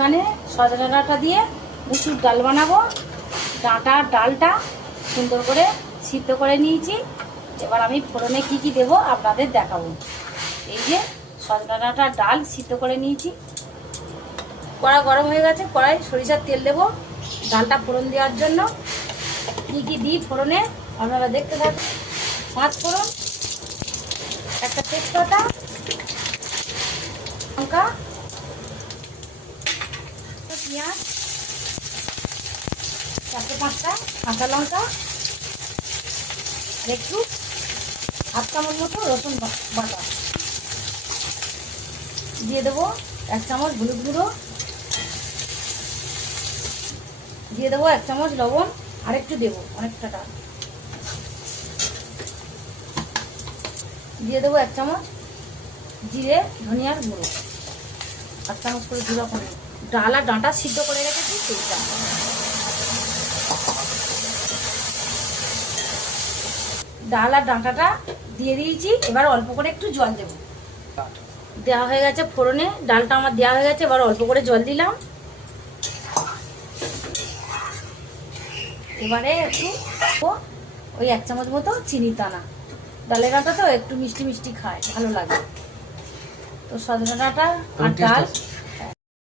এখানে সজনে ডাঁটা দিয়ে মুসুর ডাল বানাবো। ডালটা সুন্দর করে সিদ্ধ করে নিয়েছি। এবার আমি ফোড়নে কি কি দেবো আপনাদের দেখাবো। এই যে সজনে ডাঁটার ডাল সিদ্ধ করে নিয়েছি। কড়া গরম হয়ে গেছে, কড়াই সরিষার তেল দেবো ডালটা ফোড়ন দেওয়ার জন্য। কি কি দিই ফোড়নে আপনারা দেখতে থাকুন। 5 ফোড়ন, একটা তেজপাতা, লঙ্কা, পেঁয়াজ, 4-5টা কাঁচা লঙ্কা, আর একটু 1/2 চামচ মতো রসুন বাটা দিয়ে দেবো। 1 চামচ হলুদ গুঁড়ো দিয়ে দেবো, 1 চামচ লবণ, আর একটু দেবো অনেকটা দিয়ে দেবো, 1 চামচ জিরে ধনিয়ার গুঁড়ো, 1 চামচ করে গুঁড়ো করে ডাল আর ডাঁটা সিদ্ধ করে রেখেছি সেইটা। ডাল আর ডাঁটাটা দিয়ে দিয়েছি। এবার অল্প করে একটু জল দেবো। দেওয়া হয়ে গেছে ফোড়নে, ডালটা আমার দেওয়া হয়ে গেছে। এবার অল্প করে জল দিলাম। এবারে একটু ওই 1 চামচ মতো চিনি দানা, ডালের আটা তো একটু মিষ্টি মিষ্টি খায়, ভালো লাগে। তো সজনে ডাঁটা আর ডাল